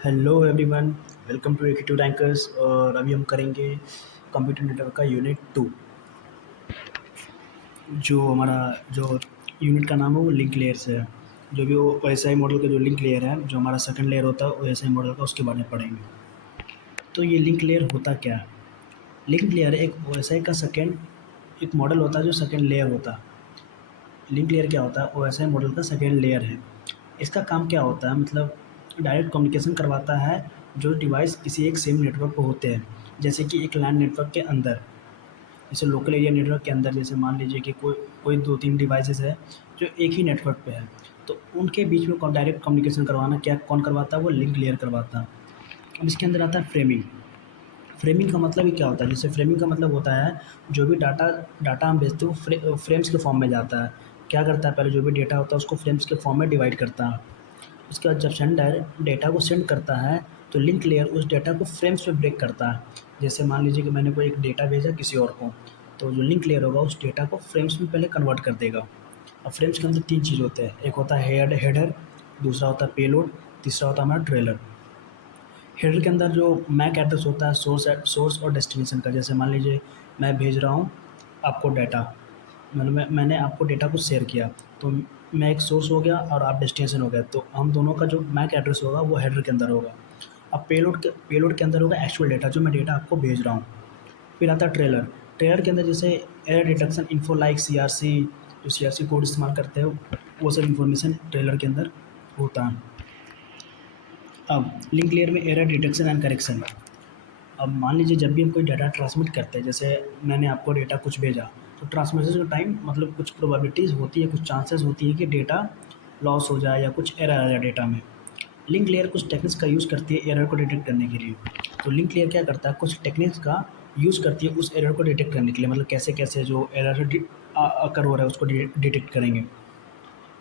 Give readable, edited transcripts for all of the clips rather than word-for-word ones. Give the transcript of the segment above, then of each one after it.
Hello everyone. Welcome to AK two rankers. और अभी हम करेंगे कंप्यूटर नेटवर्क का यूनिट 2। जो हमारा जो यूनिट का नाम है वो लिंक लेयर से है। जो भी वो OSI मॉडल का जो लिंक लेयर है, जो हमारा सेकंड लेयर होता है OSI मॉडल का, उसके बारे में पढ़ेंगे। तो ये लिंक लेयर होता क्या है? लिंक लेयर एक OSI का सेकंड एक मॉडल होता है जो सेकंड लेयर होता है। लिंक लेयर क्या होता है? OSI मॉडल का सेकंड लेयर है। इसका काम क्या होता है? मतलब डायरेक्ट कम्युनिकेशन करवाता है जो डिवाइस किसी एक सेम नेटवर्क पे होते हैं। जैसे कि एक लैन नेटवर्क के अंदर, जैसे लोकल एरिया नेटवर्क के अंदर, जैसे मान लीजिए कि कोई कोई 2-3 डिवाइसेस है जो एक ही नेटवर्क पे है, तो उनके बीच में डायरेक्ट कम्युनिकेशन करवाना क्या कौन करवाता है? वो लिंक लेयर करवाता है। अब इसके अंदर आता है फ्रेमिंग। फ्रेमिंग का मतलब ही क्या होता है? जैसे फ्रेमिंग का मतलब होता है जो भी डाटा डाटा हम भेजते हैं वो फ्रेम्स के फॉर्म में जाता है। क्या करता है? पहले जो भी डेटा होता है उसको फ्रेम्स के फॉर्म में डिवाइड करता है। उसके बाद जब सेंडर डेटा को सेंड करता है तो लिंक लेयर उस डेटा को फ्रेम्स में ब्रेक करता है। जैसे मान लीजिए कि मैंने कोई एक डेटा भेजा किसी और को, तो जो लिंक लेयर होगा उस डेटा को फ्रेम्स में पहले कन्वर्ट कर देगा। अब फ्रेम्स के अंदर 3 चीज़ होते हैं। एक होता है हेडर, दूसरा होता है पेलोड, तीसरा होता है हमारा ट्रेलर। हेडर के अंदर जो मैक एड्रेस होता है सोर्स और डेस्टिनेशन का। जैसे मान लीजिए मैं भेज रहा हूँ आपको डाटा, मैंने आपको डेटा को शेयर किया, तो मैं एक सोर्स हो गया और आप डेस्टिनेशन हो गया, तो हम दोनों का जो मैक एड्रेस होगा वो हेडर के अंदर होगा। अब पेलोड के अंदर होगा एक्चुअल डेटा जो मैं डेटा आपको भेज रहा हूँ। फिर आता है ट्रेलर। ट्रेलर के अंदर जैसे error detection info like CRC, जो CRC कोड इस्तेमाल करते हैं, वो सब इन्फॉर्मेशन ट्रेलर के अंदर होता है। अब लिंक लेयर में एरर डिटेक्शन एंड करेक्शन। अब मान लीजिए जब भी हम कोई डाटा ट्रांसमिट करते हैं, जैसे मैंने आपको डेटा कुछ भेजा, तो ट्रांसमिशन के टाइम मतलब कुछ प्रोबेबिलिटीज़ होती है, कुछ चांसेस होती है कि डेटा लॉस हो जाए या कुछ एरर आ जाए डेटा में। लिंक लेयर कुछ टेक्निक्स का यूज़ करती है एरर को डिटेक्ट करने के लिए। तो लिंक लेयर क्या करता है? कुछ टेक्निक्स का यूज़ करती है उस एरर को डिटेक्ट करने के लिए। मतलब कैसे कैसे जो एरर अकर हो रहा है उसको डिटेक्ट करेंगे।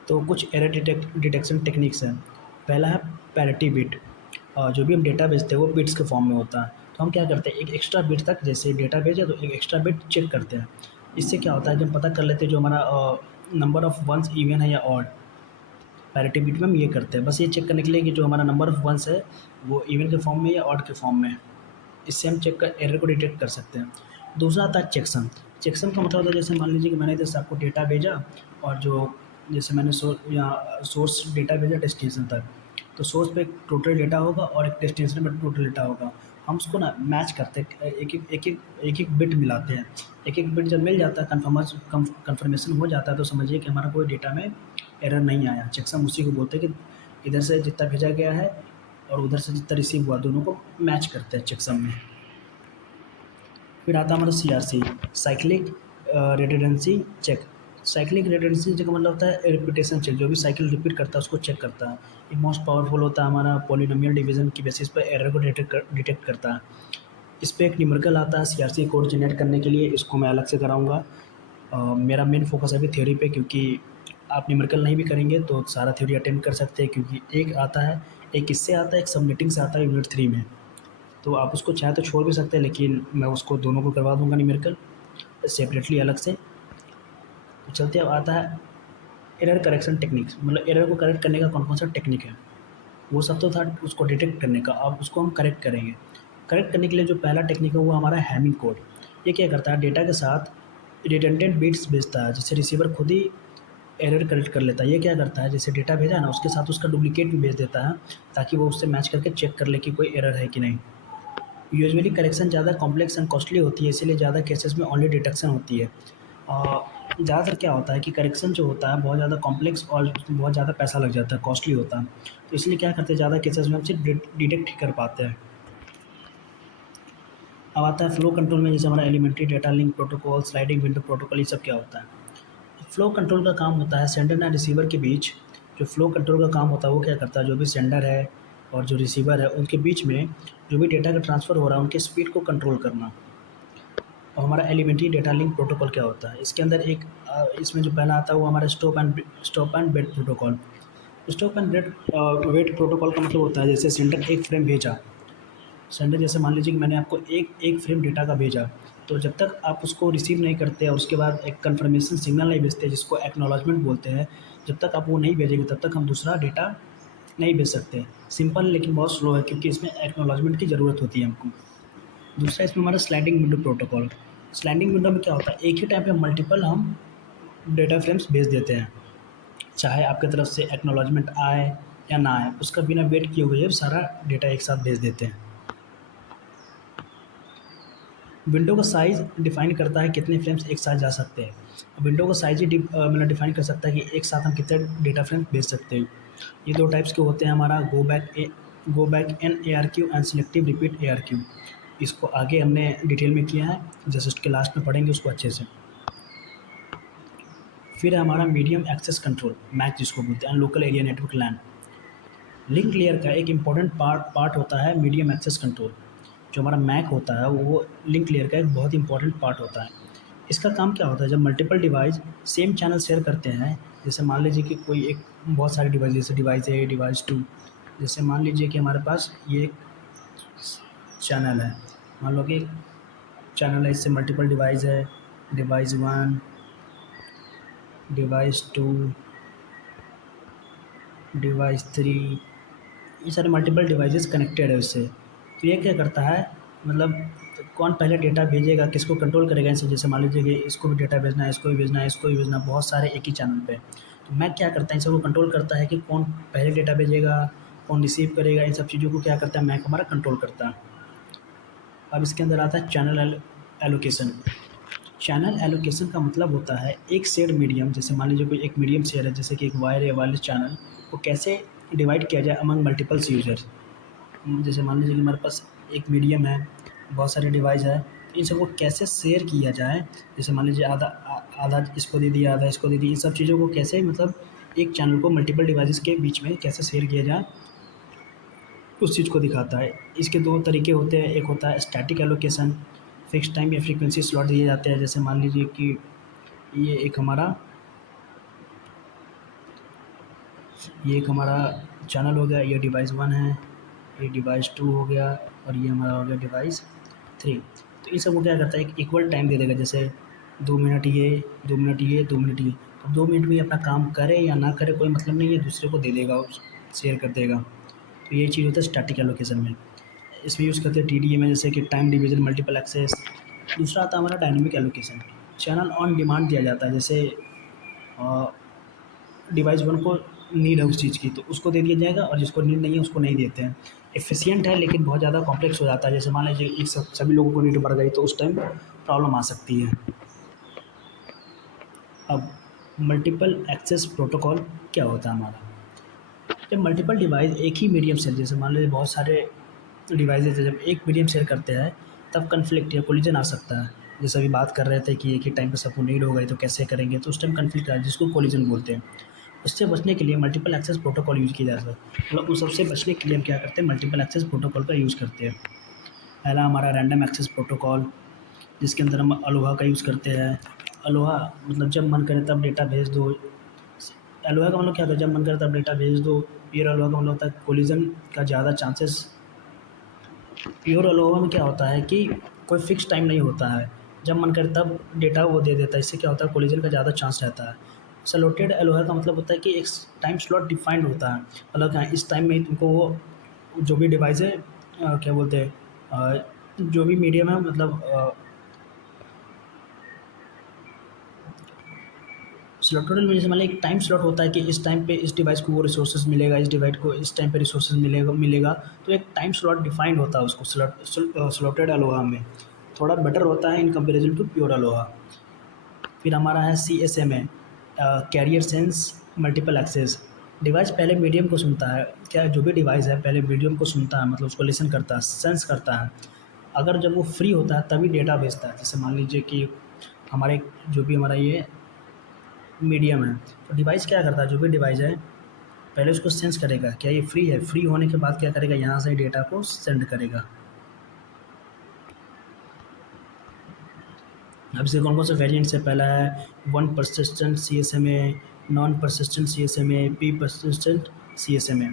तो कुछ एरर डिटेक्शन टेक्निक्स हैं। पहला है पैरिटी बिट। जो भी हम डेटा भेजते हैं वो बिट्स के फॉर्म में होता है, तो हम क्या करते हैं एक एक्स्ट्रा बिट तक, जैसे डेटा भेजे तो एक एक्स्ट्रा बिट चेक करते हैं। इससे क्या होता है कि हम पता कर लेते हैं जो हमारा नंबर ऑफ़ वंस इवन है या ऑड। पैरिटी बिट में हम ये करते हैं बस ये चेक करने के लिए कि जो हमारा नंबर ऑफ़ वंस है वो इवन के फॉर्म में या ऑड के फॉर्म में है। इससे हम चेक कर एरर को डिटेक्ट कर सकते हैं। दूसरा आता है चेकसम। चेकसम का मतलब होता है जैसे मान लीजिए कि मैंने जैसे आपको डेटा भेजा, और जो जैसे मैंने सोर्स डेटा भेजा डेस्टिनेशन तक, तो सोर्स पे एक टोटल डेटा होगा और एक डेस्टिनेशन पे टोटल डेटा होगा। हम उसको ना मैच करते हैं, एक एक बिट मिलाते हैं। एक एक बिट जब मिल जाता है, कन्फर्मेशन हो जाता है, तो समझिए कि हमारा कोई डेटा में एरर नहीं आया। चेकसम उसी को बोलते हैं कि इधर से जितना भेजा गया है और उधर से जितना रिसीव हुआ, दोनों को मैच करते हैं चेकसम में। फिर आता है हमारा CRC, cyclic redundancy check. Cyclic redundancy check का मतलब होता है रिपीटेशन चेक। जो भी साइकिल रिपीट करता है उसको चेक करता है। ये मोस्ट पावरफुल होता है हमारा पॉलिनोमियल डिवीजन की बेसिस पर एरर को डिटेक्ट करता है। इस पे एक न्यूमेरिकल आता है CRC कोड जनरेट करने के लिए, इसको मैं अलग से कराऊंगा। मेरा मेन फोकस है अभी थ्योरी पे, क्योंकि आप न्यूमेरिकल नहीं भी करेंगे तो सारा थ्योरी अटेम्प्ट कर सकते हैं, क्योंकि एक आता है, एक इससे आता है, एक सबनेटिंग से आता है यूनिट 3 में। तो आप उसको चाहे तो छोड़ भी सकते हैं, लेकिन मैं उसको दोनों को करवा दूंगा न्यूमेरिकल सेपरेटली अलग से। तो चलते अब आता है एरर करेक्शन टेक्निक्स। मतलब एरर को करेक्ट करने का कौन कौन सा टेक्निक है। वो सब तो था उसको डिटेक्ट करने का, अब उसको हम करेक्ट करेंगे। करेक्ट करने के लिए जो पहला टेक्निक है वो हमारा हैमिंग कोड। ये क्या करता है? डेटा के साथ रिडंडेंट बिट्स भेजता है, जिससे रिसीवर खुद ही एरर करेक्ट कर लेता है। ये क्या करता है? जैसे डेटा भेजा ना, उसके साथ उसका डुप्लीकेट भी भेज देता है, ताकि वो उससे मैच करके चेक कर ले कि कोई एरर है कि नहीं। यूजुअली करेक्शन ज़्यादा कॉम्प्लेक्स एंड कॉस्टली होती है, इसीलिए ज़्यादा केसेस में ओनली डिटेक्शन होती है। ज़्यादातर क्या होता है कि करेक्शन जो होता है बहुत ज़्यादा कॉम्प्लेक्स और बहुत ज़्यादा पैसा लग जाता है, कॉस्टली होता है। तो इसलिए क्या करते हैं, ज़्यादा केसेस में हम सिर्फ डिटेक्ट ही कर पाते हैं। अब आता है फ्लो कंट्रोल में, जैसे हमारा elementary data link protocol, sliding window protocol, ये सब क्या होता है? फ्लो कंट्रोल का काम होता है सेंडर एंड रिसीवर के बीच। जो फ्लो कंट्रोल का काम होता है वो क्या करता है? जो भी सेंडर है और जो रिसीवर है उनके बीच में जो भी डेटा का ट्रांसफ़र हो रहा है उनके स्पीड को कंट्रोल करना। और हमारा एलिमेंट्री डेटा लिंक प्रोटोकॉल क्या होता है? इसके अंदर एक इसमें जो पहला आता है वो हमारा stop and wait protocol. Stop and wait protocol का मतलब होता है जैसे सेंडर एक फ्रेम भेजा, सेंडर जैसे मान लीजिए कि मैंने आपको एक एक फ्रेम डेटा का भेजा, तो जब तक आप उसको रिसीव नहीं करते और उसके बाद एक कन्फर्मेशन सिग्नल नहीं भेजते जिसको एक्नॉलेजमेंट बोलते हैं, जब तक आप वो नहीं भेजेंगे तब तक हम दूसरा डेटा नहीं भेज सकते। सिंपल लेकिन बहुत स्लो है क्योंकि इसमें एक्नॉलेजमेंट की ज़रूरत होती है हमको। दूसरा इसमें हमारा sliding window protocol. Sliding window में क्या होता है, एक ही टाइम पे मल्टीपल हम डेटा फ्रेम्स भेज देते हैं। चाहे आपकी तरफ से एक्नॉलेजमेंट आए या ना आए, उसका बिना वेट किए हुए सारा डेटा एक साथ भेज देते हैं। विंडो का साइज़ डिफ़ाइन करता है कितने फ्रेम्स एक साथ जा सकते हैं। विंडो का साइज़ ही मतलब डिफ़ाइन कर सकता है कि एक साथ हम कितने डेटा फ्रेम भेज सकते हैं। ये 2 टाइप्स के होते हैं हमारा go back N ARQ and selective repeat ARQ। इसको आगे हमने डिटेल में किया है, जैसे उसके लास्ट में पढ़ेंगे उसको अच्छे से। फिर है हमारा मीडियम एक्सेस कंट्रोल, मैक जिसको बोलते हैं, लोकल एरिया नेटवर्क लैन। लिंक लेयर का एक इम्पॉर्टेंट पार्ट होता है मीडियम एक्सेस कंट्रोल। जो हमारा मैक होता है वो लिंक लेयर का एक बहुत इंपॉर्टेंट पार्ट होता है। इसका काम क्या होता है, जब multiple device same channel share करते हैं, जैसे मान लीजिए कि कोई एक बहुत सारे डिवाइस, जैसे डिवाइस ए, डिवाइस टू, जैसे मान लीजिए कि हमारे पास ये एक चैनल है, मान लो कि चैनल है, इससे मल्टीपल डिवाइस है, device one, device two, device three, ये सारे मल्टीपल डिवाइसेस कनेक्टेड है उससे। तो ये क्या करता है, मतलब कौन पहले डेटा भेजेगा, किसको कंट्रोल करेगा इनसे। जैसे मान लीजिए कि इसको भी डेटा भेजना है, इसको भी भेजना है, इसको भी भेजना है, बहुत सारे एक ही चैनल पे। तो मैक क्या करता है, इन सबको कंट्रोल करता है कि कौन पहले डेटा भेजेगा, कौन रिसीव करेगा, इन सब चीज़ों को क्या करता है मैक हमारा कंट्रोल करता है। अब इसके अंदर आता है चैनल एलोकेशन। चैनल एलोकेशन का मतलब होता है एक शेयर मीडियम, जैसे मान लीजिए कोई एक मीडियम शेयर है, जैसे कि एक वायर या वायरलेस चैनल, वो कैसे डिवाइड किया जाए अमंग मल्टीपल्स यूजर्स। जैसे मान लीजिए कि हमारे पास एक मीडियम है, बहुत सारे डिवाइस है, तो इन सबको कैसे शेयर किया जाए। जैसे मान लीजिए आधा इसको दे दिया, आधा इसको दे दिया, इन सब चीज़ों को कैसे, मतलब एक चैनल को मल्टीपल डिवाइसेस के बीच में कैसे शेयर किया जाए, उस चीज़ को दिखाता है। इसके 2 तरीके होते हैं, एक होता है स्टैटिक एलोकेशन, फिक्स टाइम या फ्रीक्वेंसी स्लॉट दिए जाते हैं। जैसे मान लीजिए कि ये एक हमारा चैनल हो गया, ये डिवाइस वन है, ये डिवाइस टू हो गया, और ये हमारा हो गया डिवाइस थ्री। तो इन सबको क्या करता है, एक इक्वल टाइम दे देगा, जैसे 2 मिनट ये, 2 मिनट ये, 2 मिनट ये। अब 2 मिनट में ये अपना काम करे या ना करे कोई मतलब नहीं है, दूसरे को दे देगा, शेयर कर देगा। तो ये चीज़ होता है स्टैटिक एलोकेशन में। इसमें यूज़ करते हैं TDA में, जैसे कि टाइम डिवीजन मल्टीपल एक्सेस। दूसरा आता है हमारा dynamic allocation. Channel on demand दिया जाता है, जैसे डिवाइस वन को नीड है उस चीज़ की, तो उसको दे दिया जाएगा, और जिसको नीड नहीं है उसको नहीं देते हैं। एफिशिएंट है लेकिन बहुत ज़्यादा कॉम्प्लेक्स हो जाता है। जैसे मान लीजिए एक सभी लोगों को नीड बढ़ गई तो उस टाइम प्रॉब्लम आ सकती है। अब मल्टीपल एक्सेस प्रोटोकॉल क्या होता है हमारा, जब मल्टीपल डिवाइस एक ही मीडियम शेयर, जैसे मान लीजिए बहुत सारे डिवाइसेज है, जब एक मीडियम शेयर करते हैं तब कन्फ्लिक्ट या कोलिजन आ सकता है। जैसे अभी बात कर रहे थे कि एक ही टाइम पे सबको नीड हो गई तो कैसे करेंगे, तो उस टाइम कन्फ्लिक्ट आए जिसको कोलिजन बोलते हैं। उससे बचने के लिए मल्टीपल एक्सेस प्रोटोकॉल यूज़ किया जाता है। मतलब उस सबसे बचने के लिए हम क्या करते हैं, मल्टीपल एक्सेस प्रोटोकॉल का यूज़ करते हैं। पहला हमारा रैंडम एक्सेस प्रोटोकॉल, जिसके अंदर हम अलोहा का यूज़ करते हैं। अलोहा मतलब जब मन करे तब डेटा भेज दो। अलोहा का मतलब क्या होता है, जब मन करे तब डेटा भेज दो। प्योर अलोहा का मतलब होता है कोलिजन का ज़्यादा चांसेस। प्योर अलोहा में क्या होता है कि कोई फिक्स टाइम नहीं होता है, जब मन करे तब डेटा वो दे देता है। इससे क्या होता है, कोलिजन का ज़्यादा चांस रहता है। सलोटेड अलोहा का मतलब होता है कि एक टाइम स्लॉट डिफाइंड होता है, मतलब क्या इस टाइम में ही तुमको वो जो भी डिवाइस है, क्या बोलते हैं, जो भी मीडियम है, मतलब स्लॉटेड में जैसे मान एक टाइम स्लॉट होता है कि इस टाइम पे इस डिवाइस को वो रिसोर्सेज मिलेगा, इस डिवाइस को इस टाइम पे रिसोर्सेज मिलेगा। तो एक टाइम स्लॉट डिफाइंड होता है उसको स्लॉटेड अलोहा में। थोड़ा बेटर होता है in comparison to pure ALOHA. फिर हमारा है CSMA, carrier sense multiple access. Device पहले मीडियम को सुनता है, क्या जो भी डिवाइस है पहले मीडियम को सुनता है, मतलब उसको लिसन करता है, सेंस करता है। अगर जब वो फ्री होता है तभी डेटा भेजता है। जैसे मान लीजिए कि हमारे जो भी हमारा ये मीडियम है, तो डिवाइस क्या करता है, जो भी डिवाइस है पहले उसको सेंस करेगा क्या ये फ्री है, फ्री होने के बाद क्या करेगा, यहाँ से डेटा को सेंड करेगा। अब इसके कौन कौन से वेरिएंट्स है, पहला है one persistent CSMA, non persistent CSMA, P persistent CSMA।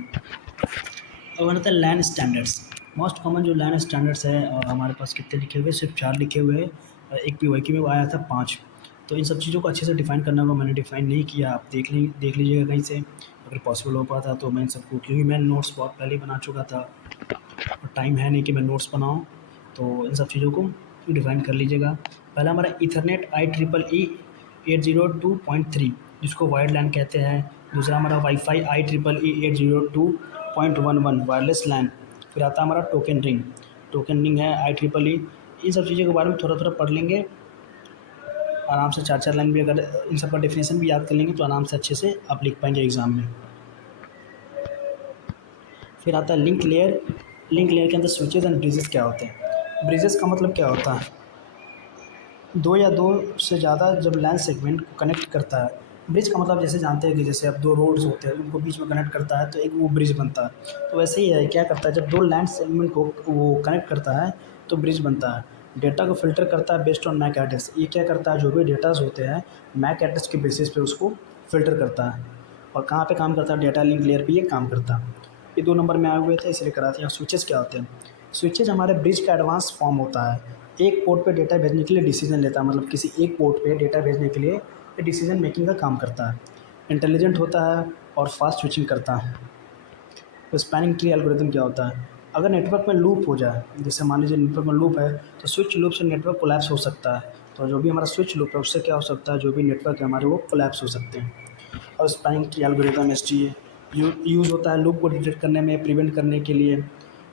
अब आता है लैन स्टैंडर्ड्स। मोस्ट कॉमन जो लैन स्टैंडर्ड्स है, और हमारे पास कितने लिखे हुए हैं, सिर्फ 4 लिखे हुए हैं। एक PYQ में वो आया था 5। तो इन सब चीज़ों को अच्छे से डिफ़ाइन करना होगा, मैंने डिफ़ाइन नहीं किया, आप देख लीजिएगा कहीं से, अगर पॉसिबल हो पाता तो मैं इन सबको, क्योंकि मैं नोट्स बहुत पहले ही बना चुका था और टाइम है नहीं कि मैं नोट्स बनाऊँ, तो इन सब चीज़ों को डिफ़ाइन कर लीजिएगा। पहला हमारा ईथरनेट IEEE 802.3 जिसको वायर्ड लैन कहते हैं। दूसरा हमारा वाईफ़ाई IEEE 802.11 वायरलेस लैन। फिर आता है हमारा टोकन रिंग है IEEE। इन सब चीज़ों के बारे में थोड़ा-थोड़ा पढ़ लेंगे आराम से, 4-4 लाइन भी अगर इन सब का डेफिनेशन भी याद कर लेंगे तो आराम से अच्छे से आप लिख पाएँगे एग्ज़ाम में। फिर आता है लिंक लेयर के अंदर स्विचेस एंड ब्रिजेस क्या होते हैं। ब्रिजेस का मतलब क्या होता है, दो या दो से ज़्यादा जब लैन सेगमेंट को कनेक्ट करता है। ब्रिज का मतलब जैसे जानते हैं कि जैसे अब दो रोड्स होते हैं उनको बीच में कनेक्ट करता है तो एक वो ब्रिज बनता है। तो वैसे ही है, क्या करता है जब दो लैंड सेगमेंट को वो कनेक्ट करता है तो ब्रिज बनता है। डेटा को फ़िल्टर करता है बेस्ड ऑन मैक एड्रेस। ये क्या करता है, जो भी डेटाज़ होते हैं मैक एड्रेस के बेसिस पे उसको फ़िल्टर करता है। और कहाँ पे काम करता है, डेटा लिंक लेयर पे ये काम करता है। ये 2 नंबर में आए हुए थे इसलिए करा दिया। स्विचेस क्या होते हैं, स्विचेज हमारे ब्रिज का एडवांस फॉर्म होता है। एक पोर्ट पे डेटा भेजने के लिए डिसीजन लेता है, मतलब किसी एक पोर्ट पे डेटा भेजने के लिए ये डिसीजन मेकिंग का काम करता है। इंटेलिजेंट होता है और फास्ट स्विचिंग करता है। तो स्पैनिंग ट्री एल्गोरिथम क्या होता है, अगर नेटवर्क में लूप हो जाए, जैसे मान लीजिए नेटवर्क में लूप है तो स्विच लूप से नेटवर्क कोलैप्स हो सकता है। तो जो भी हमारा स्विच लूप है उससे क्या हो सकता है, जो भी नेटवर्क है हमारे वो कोलैप्स हो सकते हैं। और spanning tree algorithm STA use होता है लूप को डिटेक्ट करने में, प्रिवेंट करने के लिए।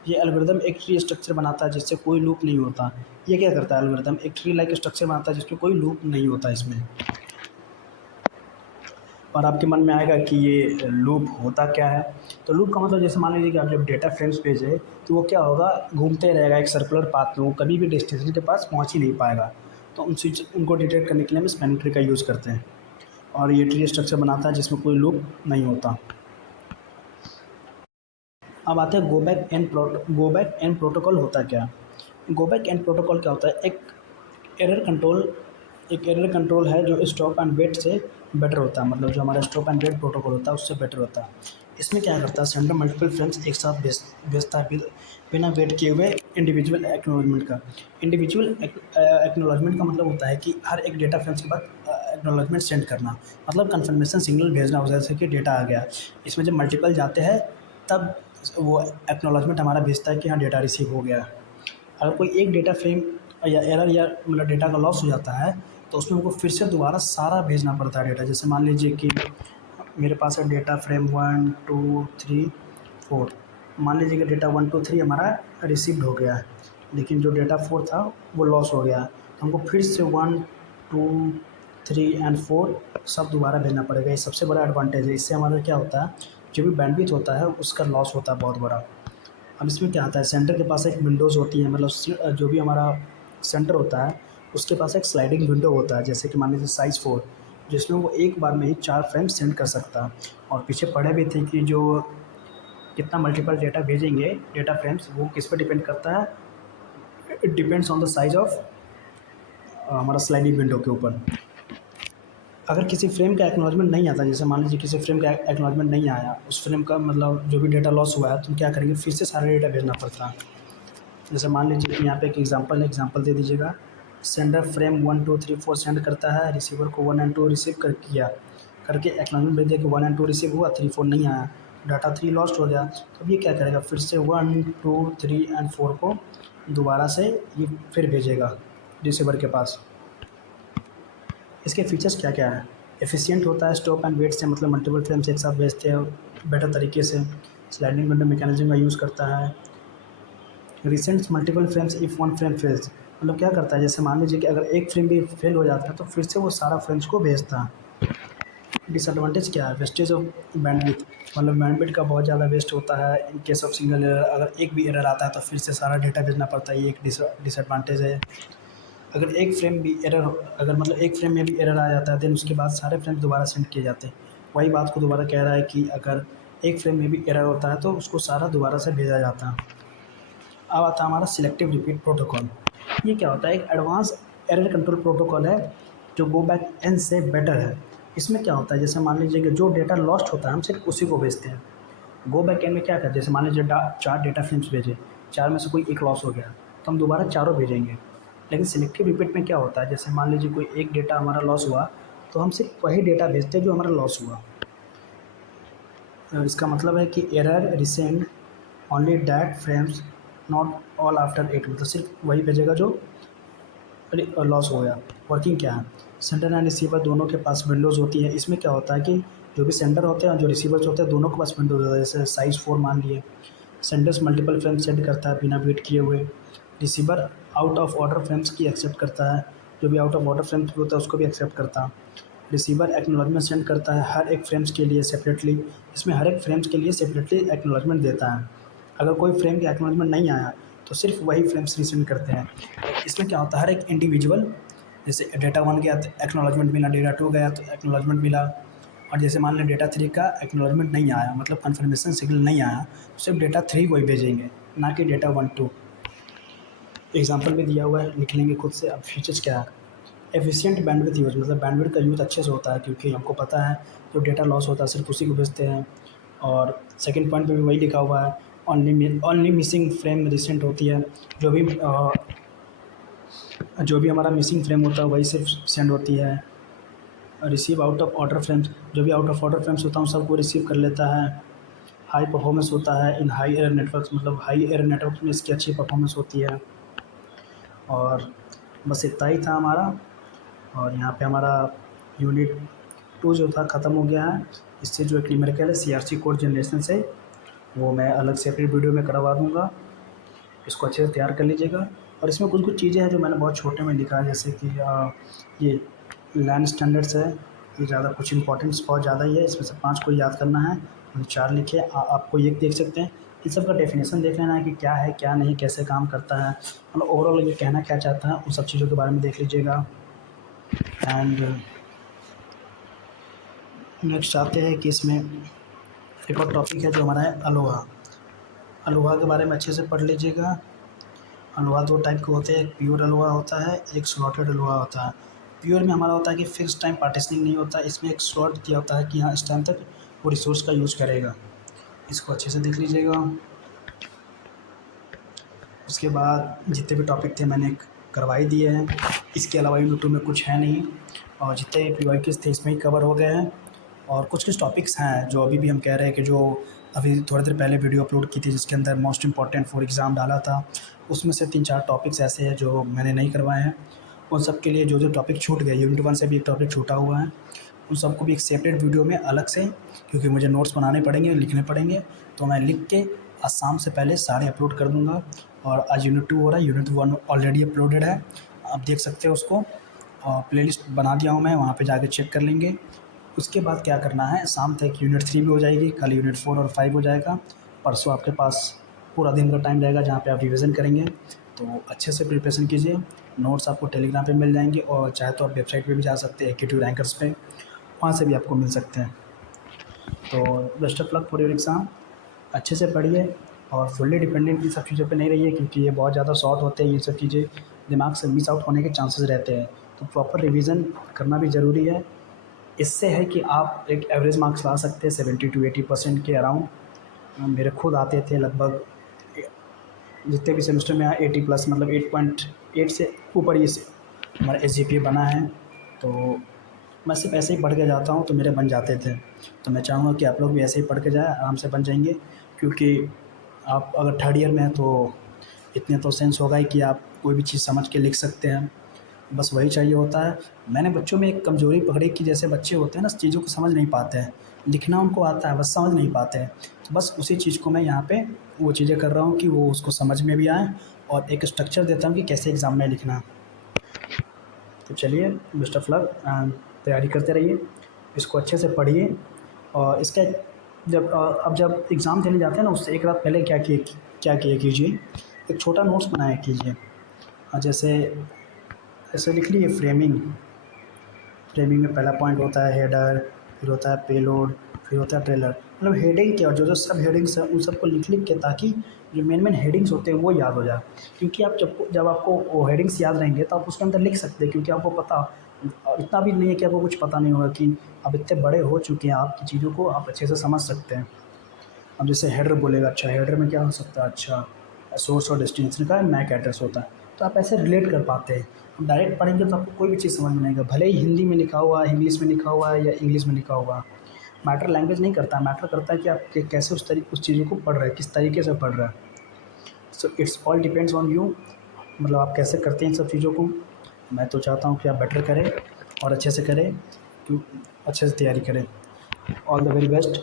ये एल्गोरिथम एक ट्री स्ट्रक्चर बनाता है जिससे कोई लूप नहीं होता। ये क्या करता है, एल्गोरिथम एक ट्री लाइक स्ट्रक्चर बनाता है जिसमें कोई लूप नहीं होता इसमें। और आपके मन में आएगा कि ये लूप होता क्या है। तो लूप का मतलब जैसे मान लीजिए कि आप जब डेटा फ्रेम्स भेजें तो वो क्या होगा, घूमते रहेगा एक सर्कुलर पाथ में, वो कभी भी डेस्टिनेशन के पास पहुंच ही नहीं पाएगा। तो उनको डिटेक्ट करने के लिए हम स्पैनिंग ट्री का यूज़ करते हैं। और ये ट्री स्ट्रक्चर बनाता है जिसमें कोई लूप नहीं होता। अब आते हैं गो बैक एन प्रोटोकॉल होता क्या है। गो बैक एन प्रोटोकॉल क्या होता है, एरर कंट्रोल एक एरर कंट्रोल है जो स्टॉप एंड वेट से बेटर होता है। मतलब जो हमारा स्टॉप एंड वेट प्रोटोकॉल होता है उससे बेटर होता है। इसमें क्या करता है, सेंडर मल्टीपल फ्रेम्स एक साथ भेजता है बिना वेट किए हुए इंडिविजुअल एक्नॉलेजमेंट का। इंडिविजुअल एक्नॉलेजमेंट का मतलब होता है कि हर एक डेटा फ्रेम्स के बाद एक्नॉलेजमेंट सेंड करना, मतलब कन्फर्मेशन सिग्नल भेजना हो, जैसे कि डेटा आ गया। इसमें जब मल्टीपल जाते हैं तब वो एक्नॉलेजमेंट हमारा भेजता है कि हाँ डेटा रिसीव हो गया। अगर कोई एक डेटा फ्रेम या एरर या मतलब डेटा का लॉस हो जाता है तो उसमें हमको फिर से दोबारा सारा भेजना पड़ता है डेटा। जैसे मान लीजिए कि मेरे पास है डेटा फ्रेम 1 2 3 4, मान लीजिए कि डेटा 1 2 3 हमारा रिसीव्ड हो गया है, लेकिन जो डेटा 4 था वो लॉस हो गया। तो हमको फिर से 1 2 3 एंड 4 सब दोबारा भेजना पड़ेगा। ये सबसे बड़ा एडवांटेज है। इससे हमारा क्या होता है, जो भी बैंडविड्थ होता है उसका लॉस होता है बहुत बड़ा। अब इसमें क्या आता है, सेंटर के पास एक विंडोज़ होती है, मतलब जो भी हमारा सेंटर होता है उसके पास एक स्लाइडिंग विंडो होता है, जैसे कि मान लीजिए साइज़ 4, जिसमें वो एक बार में ही 4 फ्रेम सेंड कर सकता है। और पीछे पढ़े भी थे कि जो कितना मल्टीपल डेटा भेजेंगे डेटा फ्रेम्स वो किस पर डिपेंड करता है, it depends on the size of हमारा स्लाइडिंग विंडो के ऊपर। अगर किसी फ्रेम का एक्नॉलेजमेंट नहीं आता, जैसे मान लीजिए किसी फ्रेम का एक्नॉलेजमेंट नहीं आया, उस फ्रेम का मतलब जो भी डेटा लॉस हुआ है, तो क्या करेंगे, फिर से सारा डेटा भेजना पड़ता है। जैसे मान लीजिए कि यहाँ पे एक एग्जांपल दे दीजिएगा। सेंडर फ्रेम 1 2 3 4 सेंड करता है, रिसीवर को 1 एंड 2 रिसीव कर किया करके एक्नॉलेजमेंट भेज दिया कि 1 एंड 2 रिसीव हुआ, 3 4 नहीं आया, डाटा 3 लॉस्ट हो गया। तो अब ये क्या करेगा, फिर से 1 2 3 एंड 4 को दोबारा से ये फिर भेजेगा रिसीवर के पास। इसके फीचर्स क्या क्या है, एफिशिएंट होता है स्टॉप एंड वेट से, मतलब मल्टीपल फ्रेम्स एक साथ भेजते हैं बेटर तरीके से। स्लाइडिंग विंडो मैकेनिज्म का यूज़ करता है। Recents multiple frames if one frame fails, मतलब क्या करता है, जैसे मान लीजिए कि अगर एक फ्रेम भी फेल हो जाता है तो फिर से वो सारा फ्रेम्स को भेजता है। डिसएडवांटेज क्या है, वेस्टेज ऑफ बैंडविड्थ, मतलब बैंडविड्थ का बहुत ज़्यादा वेस्ट होता है in case of single error. अगर एक भी एरर आता है तो फिर से सारा डेटा भेजना पड़ता है, ये एक डिसएडवांटेज है। अगर एक फ्रेम भी एरर अगर मतलब एक फ्रेम में भी एरर आ जाता है देन उसके बाद सारे फ्रेम्स दोबारा सेंड किए जाते हैं। वही बात को दोबारा कह रहा है कि अगर एक फ्रेम में भी एरर होता है तो उसको सारा दोबारा से भेजा जाता है। अब आता है हमारा सिलेक्टिव रिपीट प्रोटोकॉल। ये क्या होता है, एक एडवांस एरर कंट्रोल प्रोटोकॉल है जो गो बैक एन से बेटर है। इसमें क्या होता है, जैसे मान लीजिए कि जो डेटा लॉस्ट होता है हम सिर्फ उसी को भेजते हैं। गो बैक एन में क्या करते हैं, जैसे मान लीजिए 4 डेटा फ्रेम्स भेजे, 4 में से कोई एक लॉस हो गया तो हम दोबारा चारों भेजेंगे। लेकिन सिलेक्टिव रिपीट में क्या होता है, जैसे मान लीजिए कोई एक डेटा हमारा लॉस हुआ तो हम सिर्फ वही डेटा भेजते हैं जो हमारा लॉस हुआ। इसका मतलब है कि error resend only that frames not all after 8, मतलब सिर्फ वही भेजेगा जो लॉस हो गया। वर्किंग क्या है, सेंडर एंड रिसीवर दोनों के पास विंडोज़ होती है। इसमें क्या होता है कि जो भी सेंडर होते हैं और जो रिसीवर्स होते हैं दोनों के पास विंडोज़ होता है। जैसे साइज़ 4 मान लिए, सेंडर्स मल्टीपल फ्रेम सेंड करता है बिना वेट किए हुए। Receiver out of order frames की एक्सेप्ट करता है, जो भी आउट ऑफ ऑर्डर फ्रेम्स होता है उसको भी एक्सेप्ट करता है। रिसीवर एक्नॉलेजमेंट सेंड करता है हर एक फ्रेम्स के लिए सेपरेटली, इसमें हर एक फ्रेम्स के लिए सेपरेटली एक्नॉलेजमेंट देता है। अगर कोई फ्रेम की एक्नॉलेजमेंट नहीं आया तो सिर्फ वही फ्रेम्स रिसेंड करते हैं। इसमें क्या होता है, हर एक इंडिविजुअल, जैसे डेटा 1 गया तो एक्नॉलेजमेंट मिला, डेटा 2 गया तो एक्नॉलेजमेंट मिला, और जैसे मान लें डेटा 3 का एक्नॉलेजमेंट नहीं आया, मतलब कन्फर्मेशन सिग्नल नहीं आया, तो सिर्फ डेटा 3 को ही भेजेंगे, ना कि डेटा 1 2। एग्जाम्पल भी दिया हुआ है, लिख लेंगे खुद से। अब फीचर्स क्या है, एफिशिएंट बैंडविड्थ यूज़, मतलब बैंडविड्थ का यूज़ अच्छे से होता है, क्योंकि हमको पता है जो डेटा लॉस होता है सिर्फ उसी को भेजते हैं। और सेकंड पॉइंट पे भी वही लिखा हुआ है, ओनली मिसिंग फ्रेम रिसेंट होती है, जो भी जो भी हमारा मिसिंग फ्रेम होता है वही सिर्फ सेंड होती है। Receive out of order frames, जो भी आउट ऑफ ऑर्डर फ्रेम्स होता है उन सबको रिसीव कर लेता है। हाई परफॉर्मेंस होता है इन हाई एरर नेटवर्क्स, मतलब हाई एरर नेटवर्क में इसकी अच्छी परफॉर्मेंस होती है। और बस इतना ही था हमारा। और यहाँ पे हमारा यूनिट 2 जो था ख़त्म हो गया है। इससे जो एक न्यूमेरिकल है सीआरसी कोड जनरेशन से, वो मैं अलग से अपनी वीडियो में करवा दूँगा। इसको अच्छे से तैयार कर लीजिएगा। और इसमें कुछ कुछ चीज़ें हैं जो मैंने बहुत छोटे में लिखा है, जैसे कि ये लैंड स्टैंडर्ड्स है, ये ज़्यादा कुछ इंपॉर्टेंस बहुत ज़्यादा ही है, इसमें से 5 को याद करना है। मैंने 4 लिखे, आपको ये देख सकते हैं। इन सब का डेफिनेशन देख लेना है कि क्या है क्या नहीं, कैसे काम करता है, मतलब ओवरऑल ये कहना क्या चाहता है, उन सब चीज़ों के बारे में देख लीजिएगा। एंड नेक्स्ट आते हैं कि इसमें एक और टॉपिक है जो हमारा है अलोहा। अलोहा के बारे में अच्छे से पढ़ लीजिएगा। अलोहा 2 टाइप के होते हैं, एक प्योर अलोहा होता है, एक स्लॉटेड अलोहा होता है। प्योर में हमारा होता है कि फिक्स टाइम पार्टीशनिंग नहीं होता, इसमें एक स्लॉट दिया होता है कि हाँ इस टाइम तक वो रिसोर्स का यूज़ करेगा। इसको अच्छे से देख लीजिएगा। उसके बाद जितने भी टॉपिक थे मैंने करवा ही दिए हैं, इसके अलावा यूट्यूब में कुछ है नहीं, और जितने पीवाईक्यूज़ थे इसमें ही कवर हो गए हैं। और कुछ कुछ टॉपिक्स हैं जो अभी भी हम कह रहे हैं कि जो अभी थोड़ी देर पहले वीडियो अपलोड की थी जिसके अंदर मोस्ट इंपॉर्टेंट फॉर एग्ज़ाम डाला था, उसमें से 3-4 टॉपिक्स ऐसे हैं जो मैंने नहीं करवाए हैं। उन सब के लिए जो जो टॉपिक छूट गए, यूनिट 1 से भी एक टॉपिक छूटा हुआ है, उन सबको भी एक सेपरेट वीडियो में अलग से, क्योंकि मुझे नोट्स बनाने पड़ेंगे, लिखने पड़ेंगे, तो मैं लिख के आज शाम से पहले सारे अपलोड कर दूँगा। और आज यूनिट 2 हो रहा है, यूनिट 1 ऑलरेडी अपलोडेड है, आप देख सकते हो उसको, और प्लेलिस्ट बना दिया हूँ मैं, वहाँ पे जाके चेक कर लेंगे। उसके बाद क्या करना है, शाम तक यूनिट 3 भी हो जाएगी, कल यूनिट 4 और 5 हो जाएगा। परसों आपके पास पूरा दिन का टाइम रहेगा जहाँ पे आप रिवीजन करेंगे। तो अच्छे से प्रिपरेशन कीजिए। नोट्स आपको टेलीग्राम पे मिल जाएंगे, और चाहे तो आप वेबसाइट पे भी जा सकते हैं एकेटिव रैंकर्स पे, वहाँ से भी आपको मिल सकते हैं। तो best of luck for your exam. अच्छे से पढ़िए और फुल्ली डिपेंडेंट इन सब चीज़ों पे नहीं रहिए, क्योंकि ये बहुत ज़्यादा शॉर्ट होते हैं, ये सब चीज़ें दिमाग से मिस आउट होने के चांसेस रहते हैं। तो प्रॉपर रिवीजन करना भी ज़रूरी है। इससे है कि आप एक एवरेज मार्क्स ला सकते हैं 70 टू 80% के अराउंड। मेरे खुद आते थे लगभग, जितने भी सेमेस्टर में आए 80+, मतलब 8.8 से ऊपर ही से हमारा एसजीपीए बना है। तो मैं सिर्फ ऐसे ही पढ़ के जाता हूँ तो मेरे बन जाते थे। तो मैं चाहूँगा कि आप लोग भी ऐसे ही पढ़ के जाएँ, आराम से बन जाएंगे। क्योंकि आप अगर थर्ड ईयर में हैं तो इतने तो सेंस होगा ही कि आप कोई भी चीज़ समझ के लिख सकते हैं, बस वही चाहिए होता है। मैंने बच्चों में एक कमज़ोरी पकड़ी कि जैसे बच्चे होते हैं ना, चीज़ों को समझ नहीं पाते हैं, लिखना उनको आता है बस समझ नहीं पाते हैं। तो बस उसी चीज़ को मैं यहाँ पे वो चीज़ें कर रहा हूँ कि वो उसको समझ में भी आए, और एक स्ट्रक्चर देता हूँ कि कैसे एग्ज़ाम में लिखना। तो चलिए, बेस्ट ऑफ लक, तैयारी करते रहिए, इसको अच्छे से पढ़िए। और इसका जब अब जब एग्ज़ाम देने जाते हैं ना, उससे एक रात पहले क्या किया कीजिए, एक छोटा नोट्स बनाया कीजिए। जैसे ऐसे लिख लीजिए, फ्रेमिंग में पहला पॉइंट होता है हेडर, फिर होता है पेलोड, फिर होता है ट्रेलर। मतलब हेडिंग क्या, जो जो सब हेडिंग्स हैं उन सबको लिख लिख के, ताकि जो मेन हेडिंग्स होते हैं वो याद हो जाए। क्योंकि आप जब आपको वो हेडिंग्स याद रहेंगे तो आप उसके अंदर लिख सकते हैं, क्योंकि आपको पता, इतना भी नहीं है कि आपको कुछ पता नहीं होगा, कि अब इतने बड़े हो चुके हैं आपकी चीज़ों को आप अच्छे से समझ सकते हैं। अब जैसे हेडर बोलेगा, अच्छा हेडर में क्या हो सकता है, अच्छा सोर्स और डेस्टिनेशन का मैक एड्रेस होता है, तो आप ऐसे रिलेट कर पाते हैं। हम डायरेक्ट पढ़ेंगे तो आपको कोई भी चीज़ समझ में नहीं आएगा, भले ही हिंदी में लिखा हुआ है, इंग्लिश में लिखा हुआ है या इंग्लिश में लिखा हुआ है। मैटर लैंग्वेज नहीं करता, मैटर करता है कि आप कैसे उस चीज़ों को पढ़ रहे हैं, किस तरीके से पढ़ रहे हैं। So it's all depends on you, मतलब आप कैसे करते हैं इन सब चीज़ों को। मैं तो चाहता हूँ कि आप बेटर करें और अच्छे से करें, अच्छे से तैयारी करें। All the very best.